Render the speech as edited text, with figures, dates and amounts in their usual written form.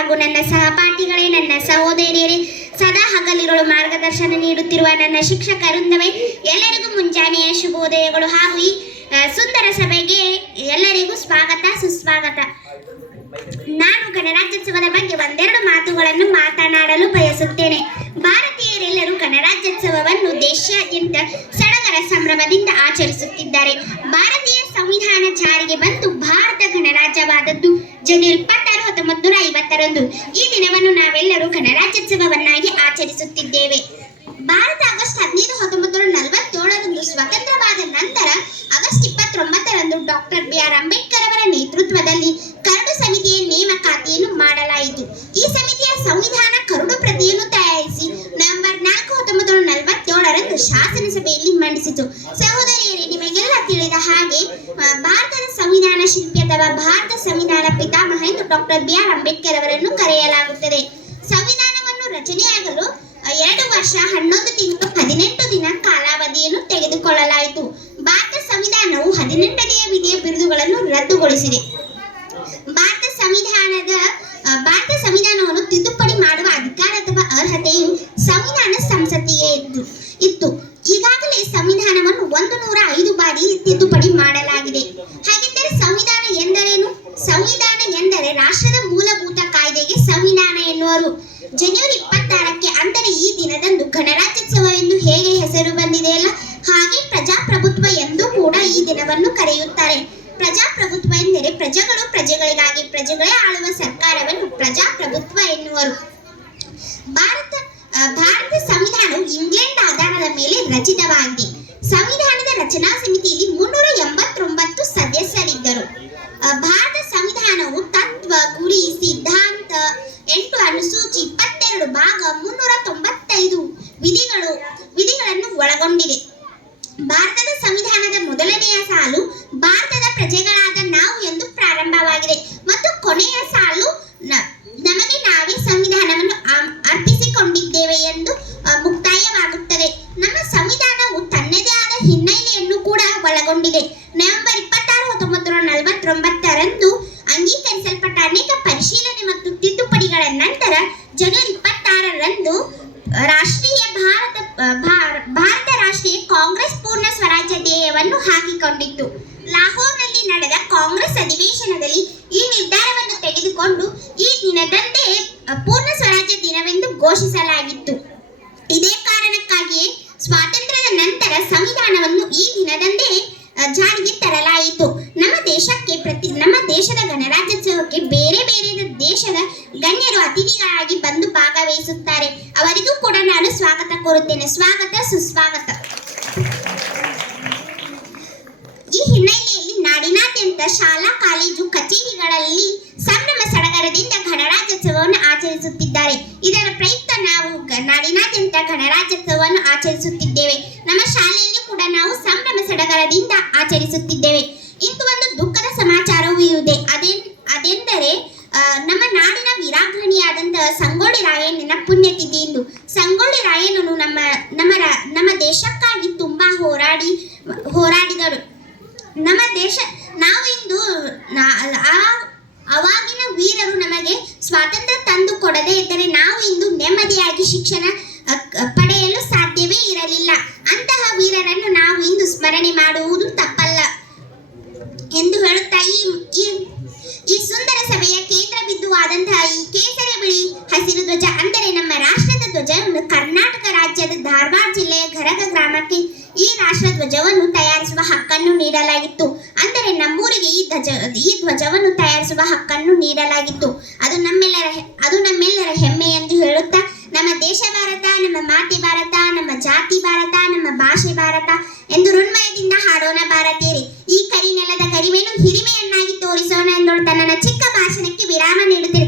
ಹಾಗೂ ನನ್ನ ಸಹಪಾಠಿಗಳೇ, ನನ್ನ ಸಹೋದರಿಯರೇ, ಸದಾ ಹಗಲಿರುಳು ಮಾರ್ಗದರ್ಶನ ನೀಡುತ್ತಿರುವ ನನ್ನ ಶಿಕ್ಷಕ ವೃಂದವೇ, ಎಲ್ಲರಿಗೂ ಮುಂಜಾನೆಯ ಶುಭೋದಯಗಳು ಹಾಗೂ ಈ ಸುಂದರ ಸಭೆಗೆ ಎಲ್ಲರಿಗೂ ಸ್ವಾಗತ ಸುಸ್ವಾಗತ. ನಾನು ಗಣರಾಜ್ಯೋತ್ಸವದ ಬಗ್ಗೆ ಒಂದೆರಡು ಮಾತುಗಳನ್ನು ಮಾತನಾಡಲು ಬಯಸುತ್ತೇನೆ. ಭಾರತೀಯರೆಲ್ಲರೂ ಗಣರಾಜ್ಯೋತ್ಸವವನ್ನು ದೇಶಾದ್ಯಂತ ಸಡಗರ ಸಂಭ್ರಮದಿಂದ ಆಚರಿಸುತ್ತಿದ್ದಾರೆ. ಭಾರತೀಯ ಸಂವಿಧಾನ ಜಾರಿಗೆ ಬಂದು ಭಾರತ ಗಣರಾಜ್ಯವಾದದ್ದು ಜನವರಿ 26, 1950ರಂದು. ಈ ದಿನವನ್ನು ನಾವೆಲ್ಲರೂ ಗಣರಾಜ್ಯೋತ್ಸವವನ್ನಾಗಿ ಆಚರಿಸುತ್ತಿದ್ದೇವೆ. ಭಾರತ ಆಗಸ್ಟ್ 15, 1947ರಂದು ಸ್ವತಂತ್ರವಾದ ನಂತರ ಆಗಸ್ಟ್ 29ರಂದು ಡಾಕ್ಟರ್ ಬಿ.ಆರ್. ಅಂಬೇಡ್ಕರ್ ಅವರ ನೇತೃತ್ವದಲ್ಲಿ ಕರಡು ಸಮಿತಿಯ ನೇಮಕಾತಿಯನ್ನು ಮಾಡಲಾಯಿತು. ಈ ಸಮಿತಿಯ ಸಂವಿಧಾನ ಕರಡು ಪ್ರತಿಯನ್ನು ತಯಾರಿಸಿ ನವೆಂಬರ್ 4, 1947ರಂದು ಶಾಸನಸಭೆಯಲ್ಲಿ ಮಂಡಿಸಿತು. ಸಹೋದರಿಯರೇ, ನಿಮಗೆಲ್ಲ ತಿಳಿದ ಹಾಗೆ ಭಾರತದ ಸಂವಿಧಾನ ಶಿಲ್ಪಿ ಅಥವಾ ಭಾರತ ಸಂವಿಧಾನ ಪಿತಾಮಹ ಎಂದು ಡಾಕ್ಟರ್ ಬಿ.ಆರ್. ಅಂಬೇಡ್ಕರ್ ಅವರನ್ನು ಕರೆಯಲಾಗುತ್ತದೆ. ಸಂವಿಧಾನವನ್ನು ರಚನೆಯಾಗಲು 2 ವರ್ಷ 11 ತಿಂಗಳು 18 ದಿನ ಕಾಲಾವಧಿಯನ್ನು ತೆಗೆದುಕೊಳ್ಳಲಾಯಿತು. ಭಾರತ ಸಂವಿಧಾನವು 18ನೇ ವಿಧಿಯ ಬಿರುದುಗಳನ್ನು ರದ್ದುಗೊಳಿಸಿದೆ. ಭಾರತ ಸಂವಿಧಾನವನ್ನು ತಿದ್ದುಪಡಿ ಮಾಡುವ ಅಧಿಕಾರ ಅಥವಾ ಅರ್ಹತೆಯು ಸಂವಿಧಾನ ಸಂಸತ್ತಿಗೆ ಇತ್ತು. ಈಗಾಗಲೇ ಸಂವಿಧಾನವನ್ನು 105 ಬಾರಿ ತಿದ್ದುಪಡಿ ಮಾಡಲಾಗಿದೆ. ಹಾಗಿದ್ದರೆ ಸಂವಿಧಾನ ಎಂದರೇನು? ಸಂವಿಧಾನ ಎಂದರೆ ರಾಷ್ಟ್ರದ ಮೂಲಭೂತ ಕಾಯ್ದೆಗೆ ಸಂವಿಧಾನ ಎನ್ನುವರು. ಜನವರಿ 26ಕ್ಕೆ ಅಂದರೆ ಈ ದಿನದಂದು ಗಣರಾಜ್ಯೋತ್ಸವ ಎಂದು ಹೇಗೆ ಹೆಸರು ಬಂದಿದೆಯಲ್ಲ, ಹಾಗೆ ಪ್ರಜಾಪ್ರಭುತ್ವ ಎಂದು ಕೂಡ ಈ ದಿನವನ್ನು ಕರೆಯುತ್ತಾರೆ. ಪ್ರಜಾಪ್ರಭುತ್ವ ಎಂದರೆ ಪ್ರಜೆಗಳು ಪ್ರಜೆಗಳಿಗಾಗಿ, ಪ್ರಜೆಗಳೇ ಆಳುವ ಸರ್ಕಾರವನ್ನು ಪ್ರಜಾಪ್ರಭುತ್ವ ಎನ್ನುವರು. ಭಾರತ ಸಂವಿಧಾನವು ಇಂಗ್ಲೆಂಡ್ ಆಧಾರದ ಮೇಲೆ ರಚಿತವಾಗಿದೆ. ಸಂವಿಧಾನದ ರಚನಾ ಸಮಿತಿಯಲ್ಲಿ 389 ಸದಸ್ಯರಿದ್ದರು. ಭಾರತ ಸಂವಿಧಾನವು ತತ್ವ, ಗುರಿ, ಸಿದ್ಧಾಂತ, 8 ಅನುಸೂಚಿ, 22 ಭಾಗ, 395 ವಿಧಿಗಳನ್ನು ಒಳಗೊಂಡಿದೆ. ಭಾರತದ ಸಂವಿಧಾನದ ಮೊದಲನೆಯ ಸಾಲು ಭಾರತದ ಪ್ರಜೆಗಳಾದ ನಾವು ಎಂದು ಪ್ರಾರಂಭವಾಗಿದೆ ಮತ್ತು ಕೊನೆಯ ಸಾಲು ನಮಗೆ ನಾವೇ ಸಂವಿಧಾನವನ್ನು ಅರ್ಪಿಸಿಕೊಂಡಿದ್ದೇವೆ ಎಂದು ಮುಕ್ತಾಯವಾಗುತ್ತದೆ. ನಮ್ಮ ಸಂವಿಧಾನವು ತನ್ನದೇ ಆದ ಹಿನ್ನೆಲೆಯನ್ನು ಕೂಡ ಒಳಗೊಂಡಿದೆ. ನವೆಂಬರ್ 26, 1949ರಂದು ಅಂಗೀಕರಿಸಲ್ಪಟ್ಟ ಅನೇಕ ಪರಿಶೀಲನೆ ಮತ್ತು ತಿದ್ದುಪಡಿಗಳ ನಂತರ ಜನವರಿ 26ರಂದು ಭಾರತ ರಾಷ್ಟ್ರೀಯ ಕಾಂಗ್ರೆಸ್ ಪೂರ್ಣ ಸ್ವರಾಜ್ಯ ಧ್ಯೇಯವನ್ನು ಹಾಕಿಕೊಂಡಿತ್ತು. ಲಾಹೋರ್ನಲ್ಲಿ ನಡೆದ ಕಾಂಗ್ರೆಸ್ ಅಧಿವೇಶನದಲ್ಲಿ ಈ ನಿರ್ಧಾರವನ್ನು ತೆಗೆದುಕೊಂಡು ಈ ದಿನದಂದೇ ಪೂರ್ಣ ಸ್ವರಾಜ್ಯ ದಿನವೆಂದು ಘೋಷಿಸಲಾಗಿತ್ತು. ಇದೇ ಕಾರಣಕ್ಕಾಗಿಯೇ ಸ್ವಾತಂತ್ರ್ಯದ ನಂತರ ಸಂವಿಧಾನವನ್ನು ಈ ದಿನದಂದೇ ಜಾರಿಗೆ ತರಲಾಯಿತು. ನಮ್ಮ ದೇಶದ ಗಣರಾಜ್ಯೋತ್ಸವಕ್ಕೆ ಬೇರೆ ಬೇರೆ ದೇಶದ ಗಣ್ಯರು ಅತಿಥಿಗಳಾಗಿ ಬಂದು ಭಾಗವಹಿಸುತ್ತಾರೆ. ಅವರಿಗೂ ಕೂಡ ನಾನು ಸ್ವಾಗತ ಕೋರುತ್ತೇನೆ. ಸ್ವಾಗತ ಸುಸ್ವಾಗತ. ಈ ಹಿನ್ನೆಲೆಯಲ್ಲಿ ನಾಡಿನಾದ್ಯಂತ ಶಾಲಾ, ಕಾಲೇಜು, ಕಚೇರಿಗಳಲ್ಲಿ ಸಂಭ್ರಮ ಸಡಗರದಿಂದ ಗಣರಾಜ್ಯೋತ್ಸವವನ್ನು ಆಚರಿಸುತ್ತಿದ್ದಾರೆ. ಇದರ ಪ್ರಯುಕ್ತ ನಾವು ನಾಡಿನಾದ್ಯಂತ ಗಣರಾಜ್ಯೋತ್ಸವವನ್ನು ಆಚರಿಸುತ್ತಿದ್ದೇವೆ. ನಮ್ಮ ಶಾಲೆಯಲ್ಲಿ ಕೂಡ ನಾವು ಸಂಭ್ರಮ ಸಡಗರದಿಂದ ಆಚರಿಸುತ್ತಿದ್ದೇವೆ. ಇಂದು ಒಂದು ದುಃಖದ ಸಮಾಚಾರವೂ ಇದೆ. ಅದೆಂದರೆ ನಮ್ಮ ನಾಡಿನ ವೀರಾಗ್ರಣಿಯಾದಂತಹ ಸಂಗೊಳ್ಳಿ ರಾಯಣ್ಣನ ಪುಣ್ಯತಿಥಿ ಇಂದು. ಸಂಗೊಳ್ಳಿ ರಾಯಣ್ಣನು ನಮ್ಮ ದೇಶಕ್ಕಾಗಿ ತುಂಬಾ ಹೋರಾಡಿದರು. ನಮ್ಮ ದೇಶ ನಾವಿಂದು ಅವಾಗಿನ ವೀರರು ನಮಗೆ ಸ್ವಾತಂತ್ರ್ಯ ತಂದು ಕೊಡದೇ ಇದ್ದರೆ ನಾವು ಇಂದು ನೆಮ್ಮದಿಯಾಗಿ ಶಿಕ್ಷಣ ಪಡೆಯಲು ಸಾಧ್ಯವೇ ಇರಲಿಲ್ಲ. ಅಂತಹ ವೀರರನ್ನು ನಾವು ಇಂದು ಸ್ಮರಣೆ ಮಾಡುವುದು ತಪ್ಪಲ್ಲ ಎಂದು ಹೇಳುತ್ತಾ ಈ ಸುಂದರ ಸಭೆಯ ಕೇಂದ್ರ ಬಿಂದುವಾದಂತಹ ಈ ಕೇಸರಿ ಬಿಳಿ ಹಸಿರು ಧ್ವಜ ಅಂದರೆ ನಮ್ಮ ರಾಷ್ಟ್ರದ ಧ್ವಜವನ್ನು ಕರ್ನಾಟಕ ರಾಜ್ಯದ ಧಾರವಾಡ ಜಿಲ್ಲೆಯ ಗರಗ ಗ್ರಾಮಕ್ಕೆ ಈ ರಾಷ್ಟ್ರ ಧ್ವಜವನ್ನು ತಯಾರಿಸುವ ಹಕ್ಕನ್ನು ನೀಡಲಾಗಿತ್ತು. ಅಂದರೆ ನಮ್ಮೂರಿಗೆ ಈ ಧ್ವಜವನ್ನು ತಯಾರಿಸುವ ಹಕ್ಕನ್ನು ನೀಡಲಾಗಿತ್ತು. ಅದು ನಮ್ಮೆಲ್ಲರ ಹೆಮ್ಮೆ ಎಂದು ಹೇಳುತ್ತಾ ನಮ್ಮ ದೇಶ ಭಾರತ, ನಮ್ಮ ಮಾತೆ ಭಾರತ, ನಮ್ಮ ಜಾತಿ ಭಾರತ, ನಮ್ಮ ಭಾಷೆ ಭಾರತ ಎಂದು ಋಣ್ಮಯದಿಂದ ಹಾಡೋಣ ಭಾರತೀಯರೇ. ಈ ಕರಿ ನೆಲದ ಗರಿಮೆಯನ್ನು ಹಿರಿಮೆಯನ್ನಾಗಿ ತೋರಿಸೋಣ ಎಂದೊಳ್ತಾ ನನ್ನ ಚಿಕ್ಕ ಭಾಷಣಕ್ಕೆ ವಿರಾಮ ನೀಡುತ್ತೇನೆ.